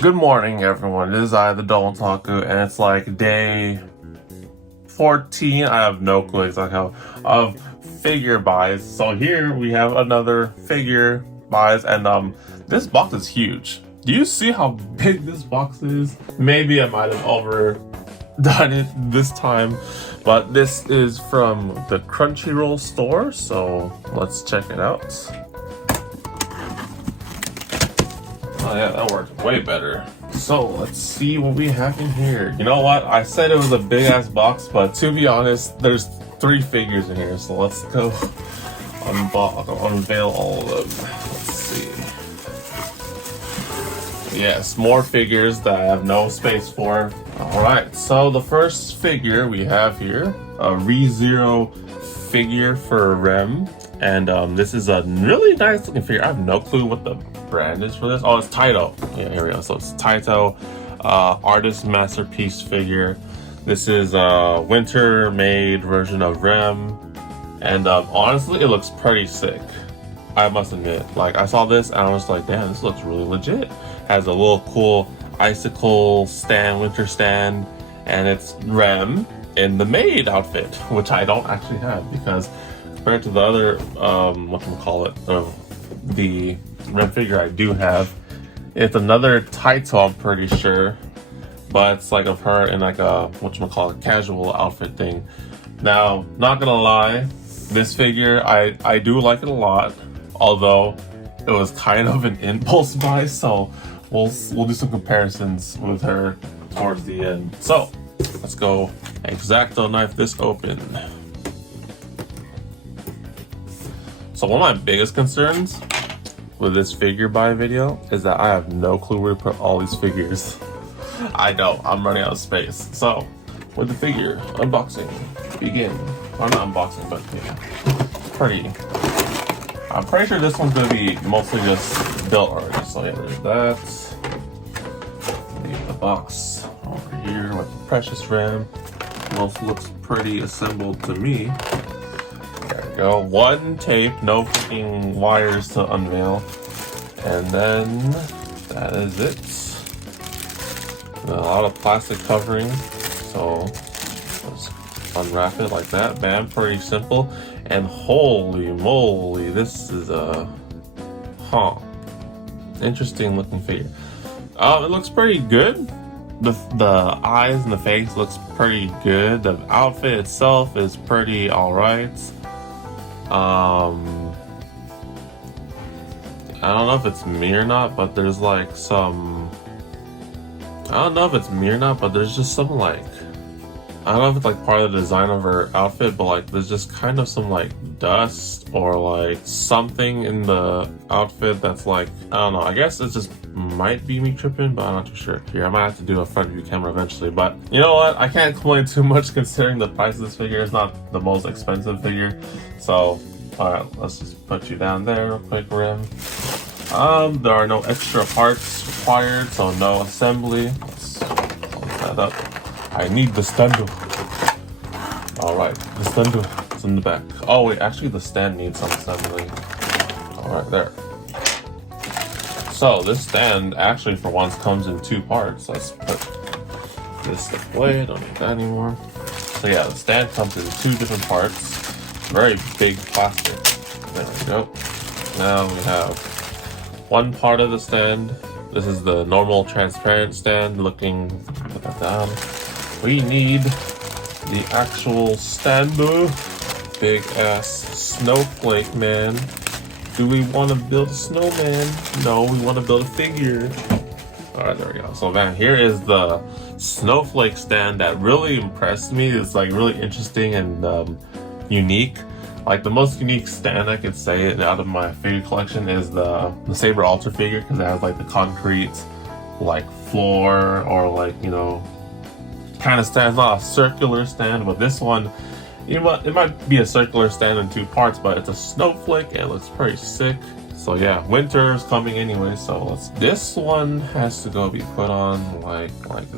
Good morning, everyone. This is TheDomotaku, and it's like day 14. I have no clue exactly how of figure buys. So here we have another figure buys, and this box is huge. Do you see how big this box is? Maybe I might have overdone it this time, but this is from the Crunchyroll store. So let's check it out. Oh yeah, that worked way better. So let's see what we have in here. You know what? I said it was a big ass box, but to be honest, there's 3 figures in here. So let's go unveil all of them. Let's see. Yes, more figures that I have no space for. Alright, so the first figure we have here, a Rem Zero Figure for Rem. And this is a really nice looking figure. I have no clue what the brand is for this. Oh, it's Taito. Yeah, here we go. So it's Taito artist masterpiece figure. This is a winter made version of Rem. And honestly, it looks pretty sick. I must admit. Like, I saw this and I was like, damn, this looks really legit. Has a little cool icicle stand, winter stand. And it's Rem in the maid outfit, which I don't actually have because compared to the other, the Rem figure I do have, it's another Taito, I'm pretty sure, but it's like of her in like a, casual outfit thing. Now, not gonna lie, this figure, I do like it a lot, although it was kind of an impulse buy, so we'll do some comparisons with her towards the end. So, let's go X-Acto knife this open. So one of my biggest concerns with this figure buy video is that I have no clue where to put all these figures. I don't, I'm running out of space. So, with the figure, unboxing, begin. Well, not unboxing, but yeah, I'm pretty sure this one's gonna be mostly just built already. So yeah, there's that. Leave the box over here with the precious Rem. Most looks pretty assembled to me. Go. One tape, no freaking wires to unveil, and then that is it. A lot of plastic covering, so let's unwrap it like that. Bam, pretty simple. And holy moly, this is a interesting looking figure. It looks pretty good. The eyes and the face looks pretty good. The outfit itself is pretty alright. I don't know if it's me or not, but there's like some, I don't know if it's me or not, but there's just some like, I don't know if it's like part of the design of her outfit, but like there's just kind of some like dust or like something in the outfit that's like, I don't know, I guess it just might be me tripping, but I'm not too sure. Here, I might have to do a front view camera eventually, but you know what, I can't complain too much considering the price of this figure. Is not the most expensive figure. So, alright, let's just put you down there real quick, Rem. There are no extra parts required, so no assembly. Let's close that up. I need the stand. Alright, the stand is in the back. Oh wait, actually the stand needs some assembly. Alright, there. So this stand actually for once comes in 2 parts. Let's put this away, don't need that anymore. So yeah, the stand comes in 2 different parts. Very big plastic. There we go. Now we have one part of the stand. This is the normal transparent stand looking, put that down. We need the actual stand. Big ass snowflake man. Do we want to build a snowman? No, we want to build a figure. Alright, there we go. So man, here is the snowflake stand that really impressed me. It's like really interesting and unique. Like the most unique stand I could say out of my figure collection is the Saber Alter figure, because it has like the concrete like floor, or like, you know, kind of stand. It's not a circular stand, but this one, you know, it might be a circular stand in 2 parts, but it's a snowflake and it looks pretty sick. So yeah, winter's coming anyway, so this one has to go be put on like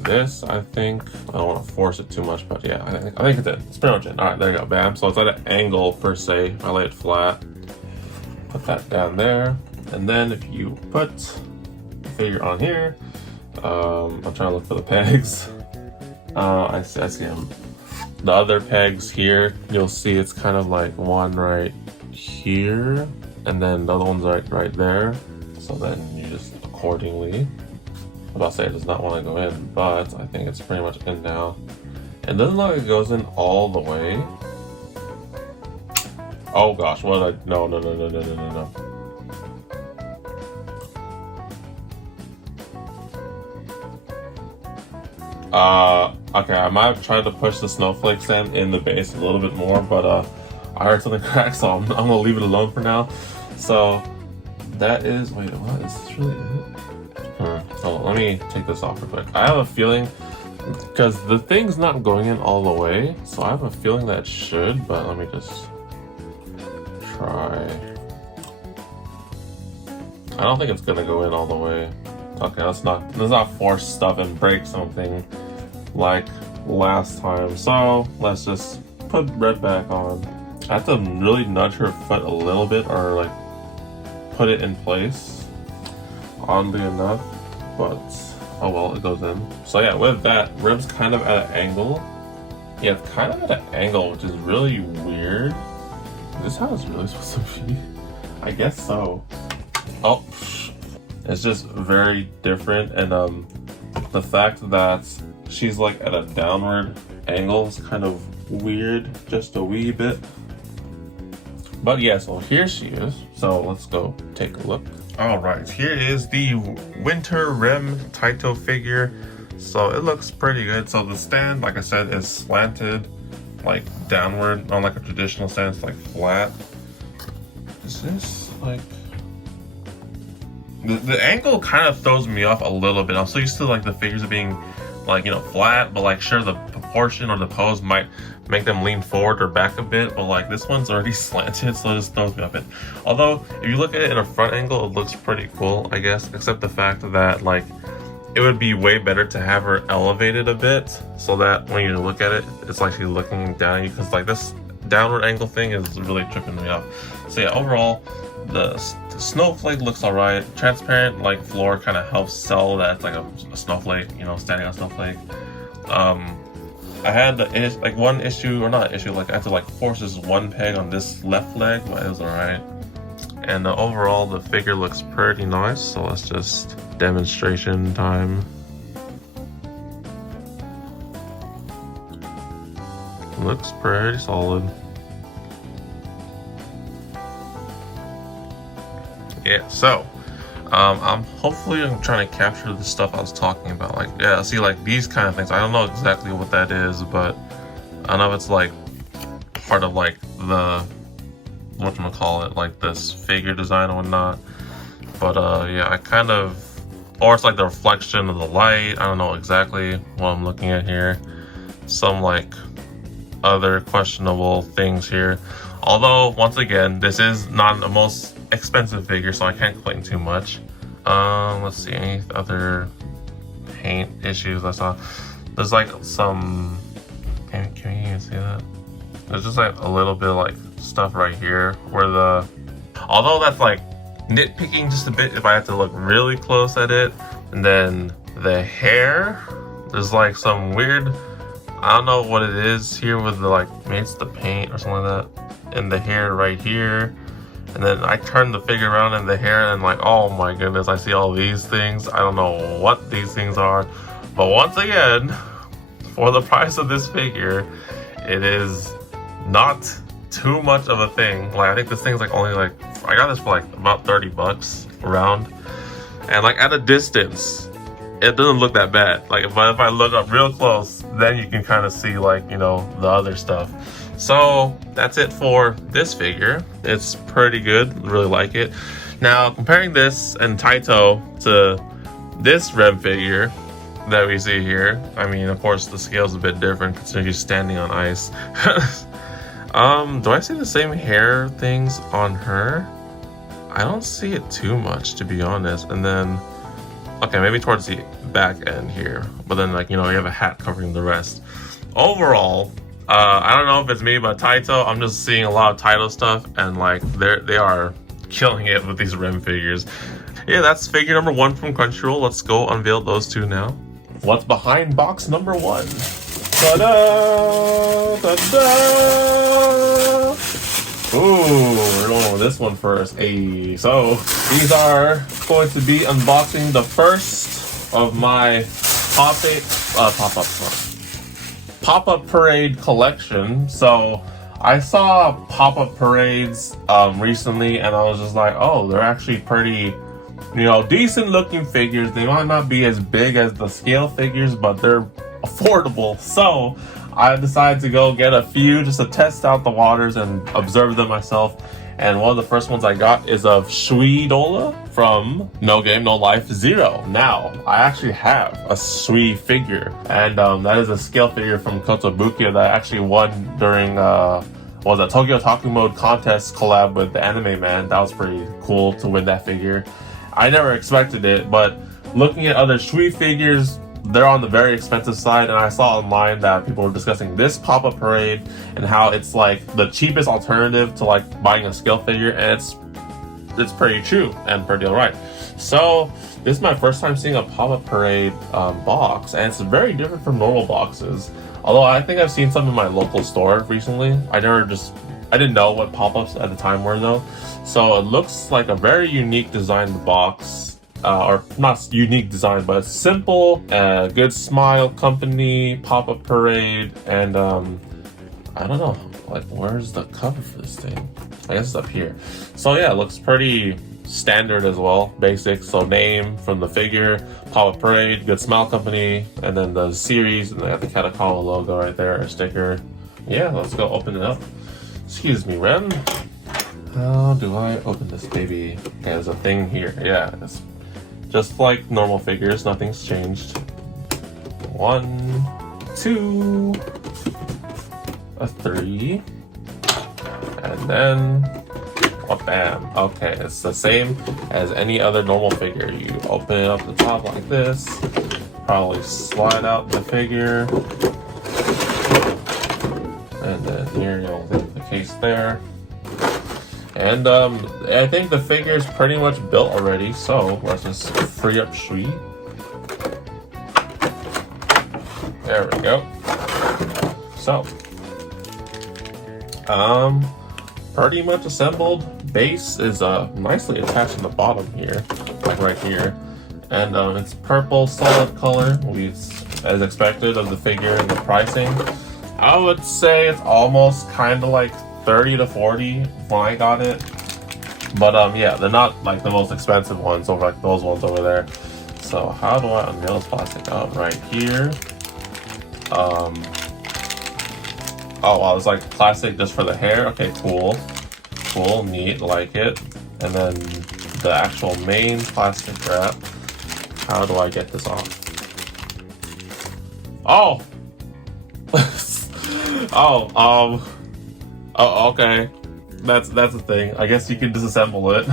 this, I think. I don't want to force it too much, but yeah, I think it's it. It's pretty much it. Alright, there you go, bam. So it's at an angle per se. I lay it flat. Put that down there. And then if you put the figure on here, I'm trying to look for the pegs. I see them. The other pegs here, you'll see it's kind of like one right here, and then the other one's right there. So then you just accordingly. I'm about to say it does not want to go in, but I think it's pretty much in now. It doesn't look like it goes in all the way. Oh gosh, what did I? No. Okay, I might have tried to push the snowflake stand in the base a little bit more, but I heard something crack, so I'm gonna leave it alone for now. So that is, wait, what is this really it? So let me take this off real quick. I have a feeling, because the thing's not going in all the way, so I have a feeling that it should, but let me just try. I don't think it's gonna go in all the way. Okay, let's not force stuff and break something like last time. So let's just put Red back on. I have to really nudge her foot a little bit, or like put it in place, oddly enough, but oh well, it goes in. So yeah, with that, Rem's kind of at an angle. Yeah, it's kind of at an angle, which is really weird. Is this how it's really supposed to be? I guess so. Oh, it's just very different, and the fact that she's like at a downward angle is kind of weird, just a wee bit. But yeah, so here she is. So let's go take a look. All right, here is the Winter Rim Taito figure. So it looks pretty good. So the stand, like I said, is slanted, like downward, not like a traditional stand. It's like flat. Is this like... The angle kind of throws me off a little bit. I'm so used to like the figures being like, you know, flat, but like sure, the proportion or the pose might make them lean forward or back a bit, but like this one's already slanted, so it just throws me off it. Although if you look at it in a front angle, it looks pretty cool, I guess, except the fact that like it would be way better to have her elevated a bit, so that when you look at it, it's like she's looking down at you, because like this downward angle thing is really tripping me off. So yeah, overall, the snowflake looks alright. Transparent like floor kind of helps sell that it's like a snowflake, you know, standing on snowflake. I had like one issue, or not issue, like I had to like force this one peg on this left leg, but it was alright. And overall, the figure looks pretty nice. So let's just demonstration time. Looks pretty solid. Yeah, so I'm trying to capture the stuff I was talking about. Like, yeah, see, like these kind of things. I don't know exactly what that is, but I know it's like part of like the whatchamacallit, like this figure design and whatnot. But yeah, I kind of, or it's like the reflection of the light. I don't know exactly what I'm looking at here. Some like other questionable things here. Although once again, this is not the most expensive figure, so I can't complain too much. Let's see, any other paint issues I saw? There's like some, can you even see that? There's just like a little bit of like stuff right here where the, although that's like nitpicking just a bit if I have to look really close at it. And then the hair, there's like some weird, I don't know what it is here with the like, maybe it's the paint or something like that. And the hair right here. And then I turn the figure around and the hair, and like, oh my goodness, I see all these things. I don't know what these things are. But once again, for the price of this figure, it is not too much of a thing. Like, I think this thing's like only like, I got this for like about 30 bucks around. And like at a distance, it doesn't look that bad. Like, but if I look up real close, then you can kind of see like, you know, the other stuff. So that's it for this figure. It's pretty good, really like it. Now comparing this and Taito to this Rem figure that we see here, I mean, of course the scale's a bit different considering he's standing on ice. Do I see the same hair things on her? I don't see it too much, to be honest. And then, okay, maybe towards the back end here, but then like, you know, you have a hat covering the rest. Overall, I don't know if it's me, but Taito, I'm just seeing a lot of Taito stuff, and like they are killing it with these Rem figures. Yeah, that's figure number 1 from Crunchyroll. Let's go unveil those two now. What's behind box number 1? Ta-da! Ta-da! Ooh, we're going with this one first. Hey, so these are going to be unboxing the first of my pop-up parade collection. So I saw pop-up parades recently, and I was just like, oh, they're actually pretty, you know, decent looking figures. They might not be as big as the scale figures, but they're affordable. So I decided to go get a few just to test out the waters and observe them myself. And one of the first ones I got is of Suidola from No Game No Life Zero. Now, I actually have a Sui figure, and that is a scale figure from Kotobukiya that I actually won during was a TEESPRING Mode contest collab with the Anime Man. That was pretty cool to win that figure. I never expected it, but looking at other Sui figures, they're on the very expensive side, and I saw online that people were discussing this pop-up parade and how it's like the cheapest alternative to like buying a scale figure, and it's pretty true and pretty alright. So this is my first time seeing a pop-up parade box, and it's very different from normal boxes. Although I think I've seen some in my local store recently. I didn't know what pop-ups at the time were though. So it looks like a very unique designed box. Or not unique design, but simple, good smile company, pop-up parade, and I don't know, like where's the cover for this thing? I guess it's up here. So yeah, it looks pretty standard as well, basic. So name from the figure, pop-up parade, good smile company, and then the series, and they have the Kadokawa logo right there, a sticker. Yeah, let's go open it up. Excuse me, Rem. How do I open this baby? Okay, there's a thing here. Yeah, it's just like normal figures, nothing's changed. 1, 2, a 3, and then a bam. Okay, it's the same as any other normal figure. You open it up the top like this, probably slide out the figure, and then here you'll leave the case there. And I think the figure is pretty much built already, so let's just free up Shui. There we go. So, pretty much assembled. Base is nicely attached in the bottom here, like right here. And it's purple solid color, as expected of the figure and the pricing. I would say it's almost kind of like 30 to 40 when I got it, but yeah, they're not like the most expensive ones over like those ones over there. So how do I unveil this plastic? Up right here. Oh wow, it's like plastic just for the hair. Okay, cool, neat, like it. And then the actual main plastic wrap. How do I get this off? Oh. Oh, okay. That's the thing. I guess you can disassemble it.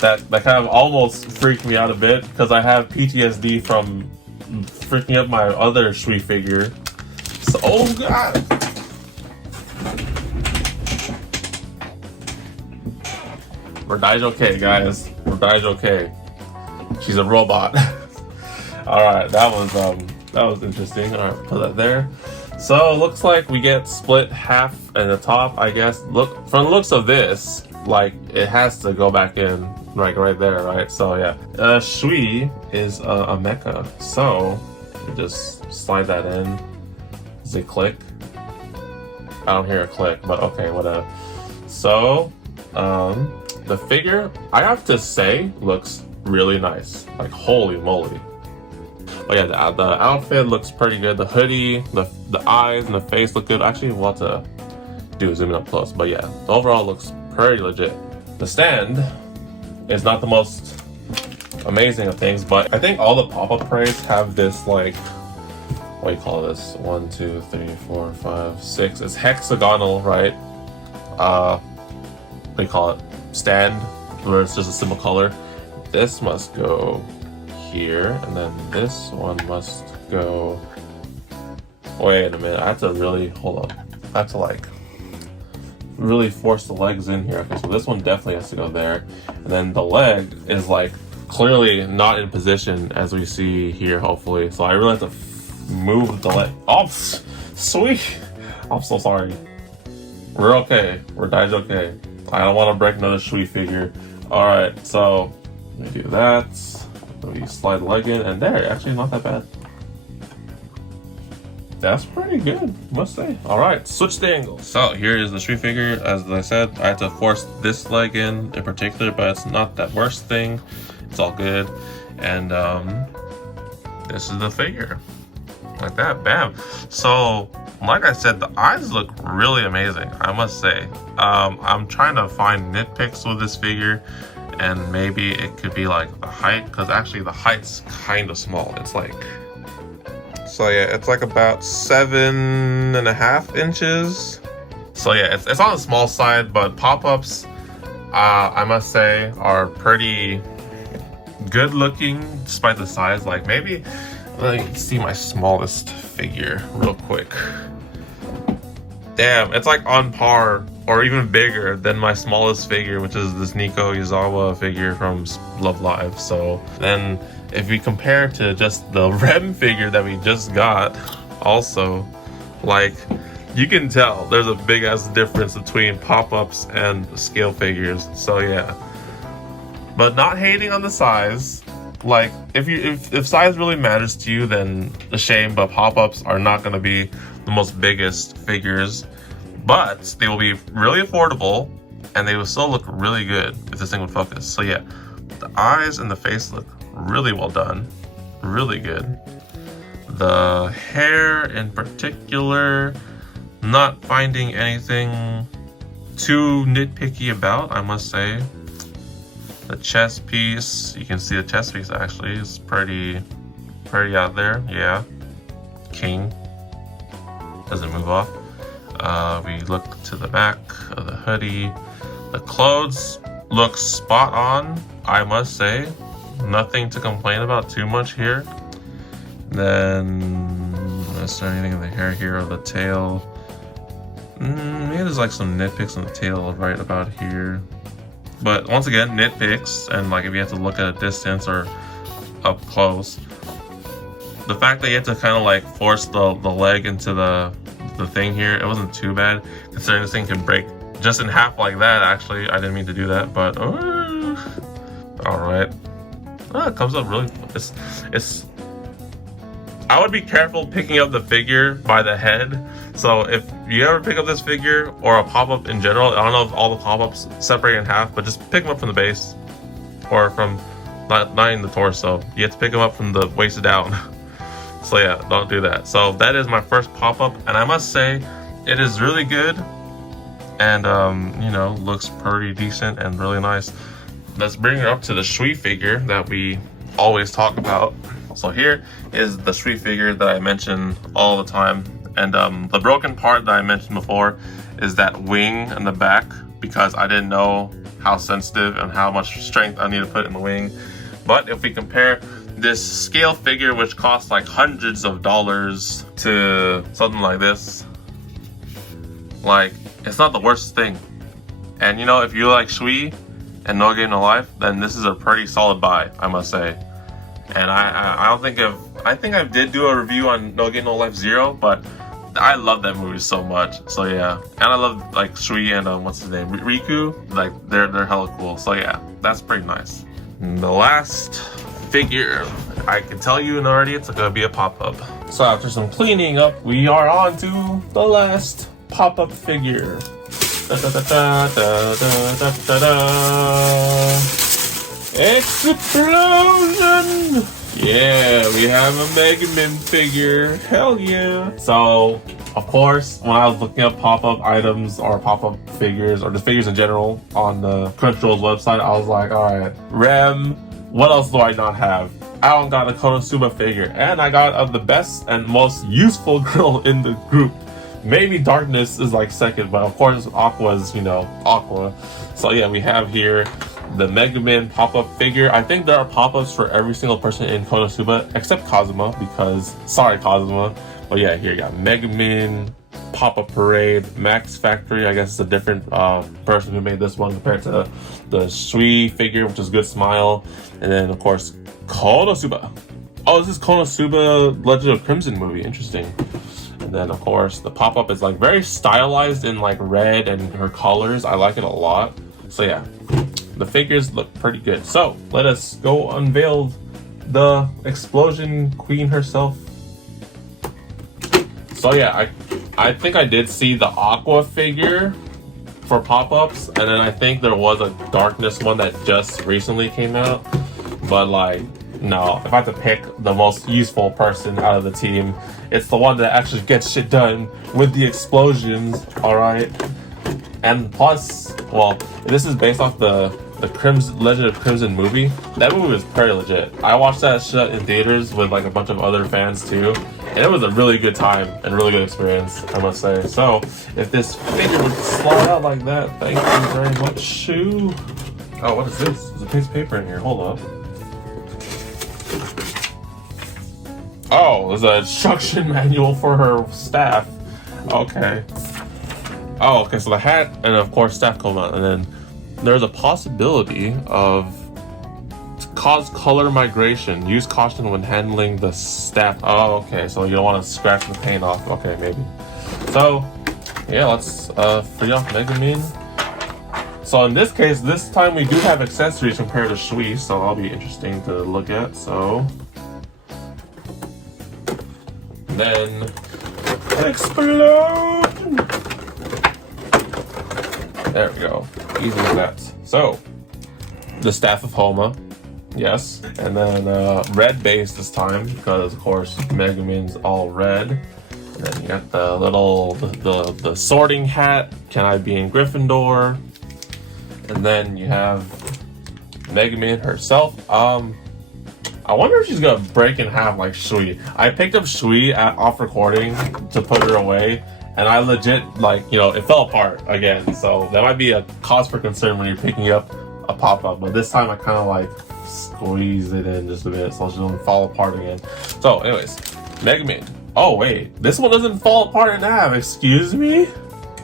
That kind of almost freaked me out a bit because I have PTSD from freaking up my other Shui figure. So, oh god. We're okay, guys. We're okay. She's a robot. All right, that was interesting. All right, put that there. So it looks like we get split half in the top, I guess. Look, from the looks of this, like it has to go back in, like right there, right? So yeah, Shui is a mecha, so you just slide that in. Does it click? I don't hear a click, but okay, whatever. So the figure, I have to say, looks really nice. Like holy moly. But yeah, the outfit looks pretty good. The hoodie, the eyes, and the face look good. Actually, we'll have to do zoom in up close. But yeah, the overall looks pretty legit. The stand is not the most amazing of things, but I think all the pop-up parades have this like, what do you call this? 1, 2, 3, 4, 5, 6. It's hexagonal, right? What do you call it? Stand, where it's just a simple color. This must go here, and then this one must go. Wait a minute, I have to really hold on. I have to like really force the legs in here. Okay, so this one definitely has to go there. And then the leg is like clearly not in position as we see here, hopefully. So I really have to move the leg. Oh, sweet. I'm so sorry. We're okay. We're okay. I don't want to break another sweet figure. All right, so let me do that. We slide the leg in, and there, actually not that bad. That's pretty good, must say. All right, switch the angle. So here is the street figure. As I said, I had to force this leg in particular, but it's not that worst thing. It's all good. And this is the figure. Like that, bam. So, like I said, the eyes look really amazing, I must say. I'm trying to find nitpicks with this figure, and maybe it could be like the height, because actually the height's kind of small. It's like, so yeah, it's like about 7.5 inches. So yeah, it's on the small side, but pop-ups, I must say, are pretty good looking despite the size. Like maybe, let me see my smallest figure real quick. Damn, it's like on par or even bigger than my smallest figure, which is this Nico Yuzawa figure from Love Live. So then if we compare to just the Rem figure that we just got, also, like, you can tell there's a big ass difference between pop-ups and scale figures. So yeah, but not hating on the size. Like, if size really matters to you, then a shame, but pop-ups are not going to be the most biggest figures, but they will be really affordable, and they will still look really good if this thing would focus. So yeah, the eyes and the face look really well done, really good. The hair in particular, not finding anything too nitpicky about, I must say. The chest piece, you can see the chest piece actually is pretty out there. Yeah, king, doesn't move off. We look to the back of the hoodie. The clothes look spot on, I must say. Nothing to complain about too much here. Then, is there anything in the hair here or the tail? Maybe there's like some nitpicks on the tail right about here. But once again, nitpicks, and like if you have to look at a distance or up close, the fact that you have to kind of like force the leg into the thing here, it wasn't too bad, considering this thing can break just in half like that. Actually, I didn't mean to do that, but all right. It comes up really. It's. I would be careful picking up the figure by the head. So if you ever pick up this figure or a pop-up in general, I don't know if all the pop-ups separate in half, but just pick them up from the base or from not in the torso. You have to pick them up from the waist down. So yeah, don't do that. So that is my first pop-up, and I must say it is really good, and you know, looks pretty decent and really nice. Let's bring her up to the Shui figure that we always talk about. So here is the Shui figure that I mention all the time. And the broken part that I mentioned before is that wing in the back, because I didn't know how sensitive and how much strength I need to put in the wing. But if we compare this scale figure, which costs like hundreds of dollars, to something like this, like, it's not the worst thing. And you know, if you like Shui and No Game No Life, then this is a pretty solid buy, I must say. And I think I did do a review on No Game No Life Zero, but I love that movie so much. So yeah, and I love like Shui and what's his name, Riku. Like they're hella cool. So yeah, that's pretty nice. And the last figure, I can tell you already, it's gonna be a pop-up. So after some cleaning up, we are on to the last pop-up figure. Da, da, da, da, da, da, da, da. Explosion! Yeah, we have a Mega Man figure. Hell yeah! So, of course, when I was looking up pop-up items or pop-up figures or just figures in general on the Crunchyroll's website, I was like, alright, Rem, what else do I not have? I don't got a Konosuba figure, and I got the best and most useful girl in the group. Maybe Darkness is like second, but of course Aqua's, you know, Aqua. So yeah, we have here the Mega Man pop-up figure. I think there are pop-ups for every single person in Konosuba except Kazuma, because sorry Kazuma. But yeah, here you got Mega Man Pop-Up Parade Max Factory. I guess it's a different person who made this one compared to the Shui figure, which is Good Smile. And then of course Konosuba. Oh, this is Konosuba Legend of Crimson movie. Interesting. And then of course the pop-up is like very stylized in like red and her colors. I like it a lot. So yeah, the figures look pretty good. So let us go unveil the explosion queen herself. So yeah, I think I did see the Aqua figure for pop-ups, and then I think there was a Darkness one that just recently came out. But like, no, if I have to pick the most useful person out of the team, it's the one that actually gets shit done with the explosions, alright? And plus, well, this is based off the Legend of Crimson movie. That movie was pretty legit. I watched that shit in theaters with like a bunch of other fans too, and it was a really good time and really good experience, I must say. So if this figure would slide out like that, thank you very much, Shu. Oh, what is this? There's a piece of paper in here. Hold up. Oh, there's a instruction manual for her staff. Okay. Oh, okay, so the hat and of course staff come out, and then there's a possibility of cause color migration. Use caution when handling the staff. Oh, okay, so you don't want to scratch the paint off. Okay, maybe. So, yeah, let's free off Megumin. So in this case, this time we do have accessories compared to Shui, so that'll be interesting to look at. So, then explode. There we go. Easy as that. So, the Staff of Homa, yes, and then red base this time because of course Megumin's all red. And then you got the little the sorting hat. Can I be in Gryffindor? And then you have Megumin herself. I wonder if she's gonna break in half like Shui. I picked up Shui off recording to put her away. And I legit, like, you know, it fell apart again. So that might be a cause for concern when you're picking up a pop-up. But this time I kind of like squeeze it in just a bit so she doesn't fall apart again. So anyways, Megumin. Oh wait, this one doesn't fall apart in half. Excuse me?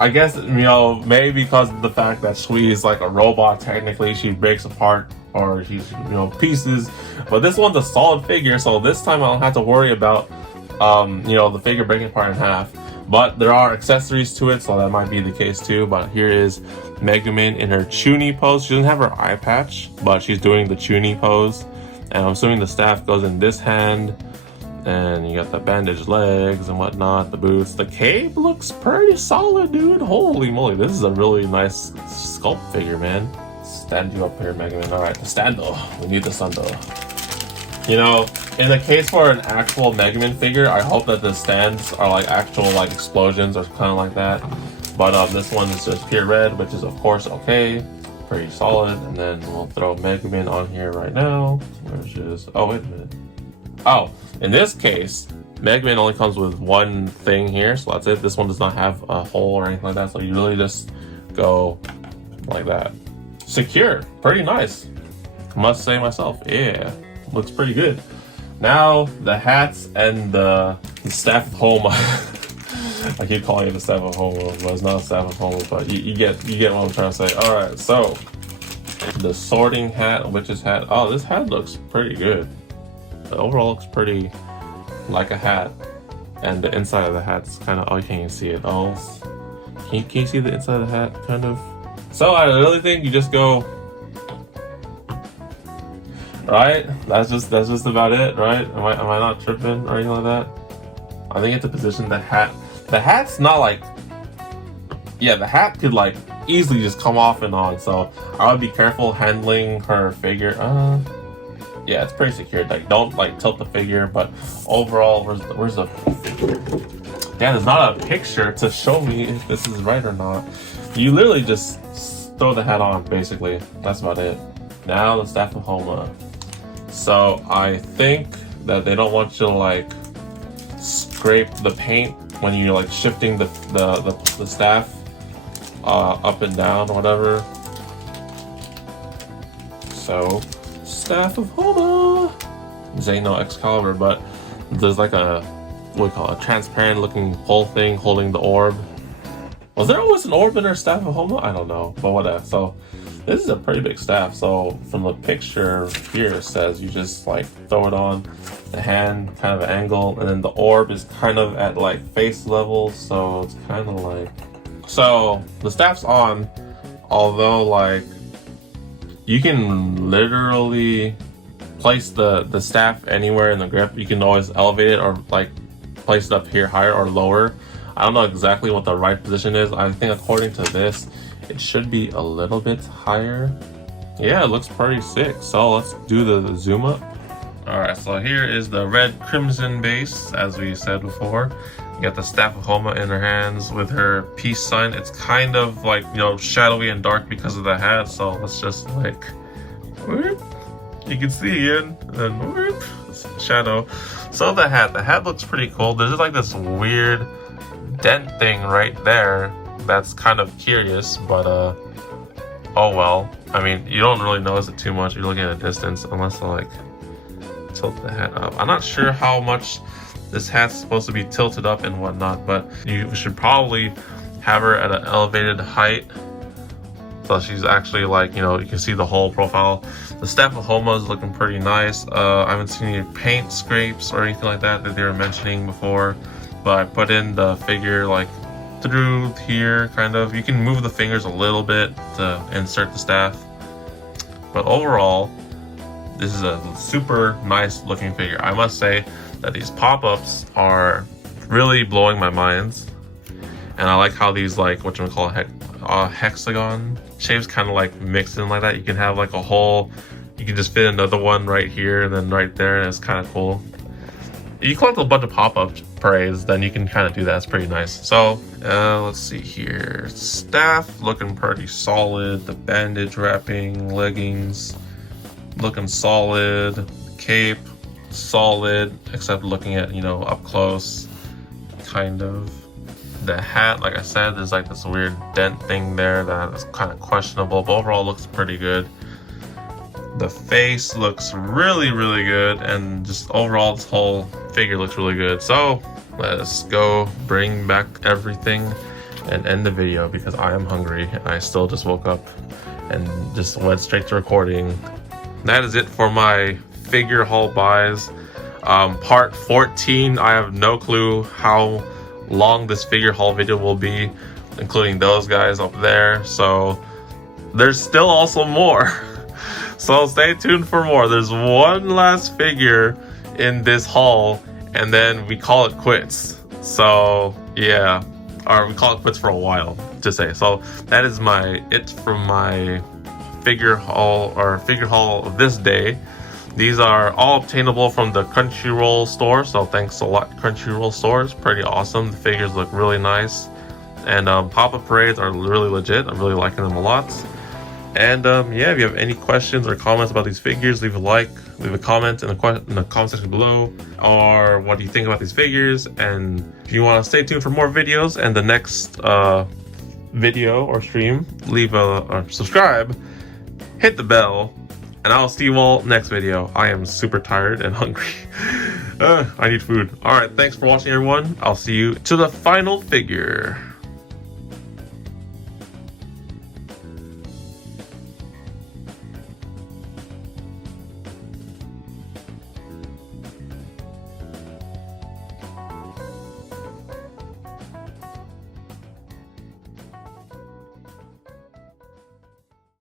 I guess, you know, maybe because of the fact that Shui is like a robot, technically she breaks apart or she's, you know, pieces. But this one's a solid figure, so this time I don't have to worry about, you know, the figure breaking apart in half. But there are accessories to it, so that might be the case too. But here is Megumin in her Chuni pose. She doesn't have her eye patch, but she's doing the Chuni pose. And I'm assuming the staff goes in this hand. And you got the bandaged legs and whatnot, the boots. The cape looks pretty solid, dude. Holy moly, this is a really nice sculpt figure, man. Stand you up here, Megumin. Alright, the stando. We need the stando. You know, in the case for an actual Megumin figure, I hope that the stands are like actual like explosions or kind of like that. But this one is just pure red, which is of course okay, pretty solid. And then we'll throw Megumin on here right now, which is, oh wait a minute. Oh, in this case, Megumin only comes with one thing here, so that's it. This one does not have a hole or anything like that, so you really just go like that. Secure, pretty nice. Must say myself, yeah. Looks pretty good. Now the hats and the Staff of Homa. I keep calling it the Staff of Homa, but it's not a Staff of Homa. But you get what I'm trying to say. All right, so the sorting hat, witch's hat. Oh, this hat looks pretty good. The overall looks pretty like a hat, and the inside of the hat's kind of. Oh, you can't even see it. Oh, can you see the inside of the hat? Kind of. So I really think you just go. Right? That's just about it, right? Am I not tripping or anything like that? I think it's a position the hat. The hat's not like, yeah, the hat could like easily just come off and on. So I would be careful handling her figure. Yeah, it's pretty secure. Like don't like tilt the figure, but overall, where's the figure? Yeah, there's not a picture to show me if this is right or not. You literally just throw the hat on, basically. That's about it. Now the Staff of Homa. So I think that they don't want you to like scrape the paint when you're like shifting the staff up and down or whatever. So Staff of Homa. This ain't no Excalibur, but there's like a what we call a transparent looking pole thing holding the orb. Was there always an orb in her staff of Homo? I don't know, but whatever. So this is a pretty big staff. So from the picture here, it says you just like throw it on the hand, kind of an angle, and then the orb is kind of at like face level. So it's kind of like, so the staff's on, although like you can literally place the staff anywhere in the grip. You can always elevate it or like place it up here higher or lower. I don't know exactly what the right position is. I think according to this, it should be a little bit higher. Yeah, it looks pretty sick. So let's do the zoom up. All right, so here is the red crimson base, as we said before. You got the staff of Homa in her hands with her peace sign. It's kind of like, you know, shadowy and dark because of the hat. So let's just like, whoop. You can see it, and then whoop, shadow. So the hat looks pretty cool. There's like this weird dent thing right there that's kind of curious, but oh well. I mean, you don't really notice it too much. You're looking at a distance, unless I like tilt the hat up. I'm not sure how much this hat's supposed to be tilted up and whatnot, but you should probably have her at an elevated height, so she's actually like, you know, you can see the whole profile. The staff of Homa is looking pretty nice. I haven't seen any paint scrapes or anything like that they were mentioning before, but I put in the figure like through here, kind of. You can move the fingers a little bit to insert the staff, but overall this is a super nice looking figure. I must say that these pop-ups are really blowing my mind, and I like how these like hexagon shapes kind of like mixed in like that. You can have like a whole, you can just fit another one right here and then right there, and it's kind of cool. You collect a bunch of pop-up parades, then you can kind of do that. It's pretty nice. So let's see here. Staff looking pretty solid. The bandage wrapping, leggings looking solid. Cape solid, except looking at, you know, up close, kind of. The hat, like I said, there's like this weird dent thing there that is kind of questionable, but overall looks pretty good. The face looks really, really good, and just overall this whole figure looks really good. So let's go bring back everything and end the video, because I am hungry. I still just woke up and just went straight to recording. That is it for my figure haul buys. Part 14, I have no clue how long this figure haul video will be, including those guys up there. So there's still also more. So stay tuned for more. There's one last figure in this haul, and then we call it quits. So yeah, or we call it quits for a while, to say. So that is it from my figure haul of this day. These are all obtainable from the Crunchyroll store, so thanks a lot, Crunchyroll store. It's pretty awesome. The figures look really nice, and pop-up parades are really legit. I'm really liking them a lot. And yeah, if you have any questions or comments about these figures, leave a like, leave a comment in the comment section below, or what do you think about these figures. And if you want to stay tuned for more videos and the next video or stream, leave or subscribe, hit the bell, and I'll see you all next video. I am super tired and hungry. I need food. All right, thanks for watching, everyone. I'll see you to the final figure.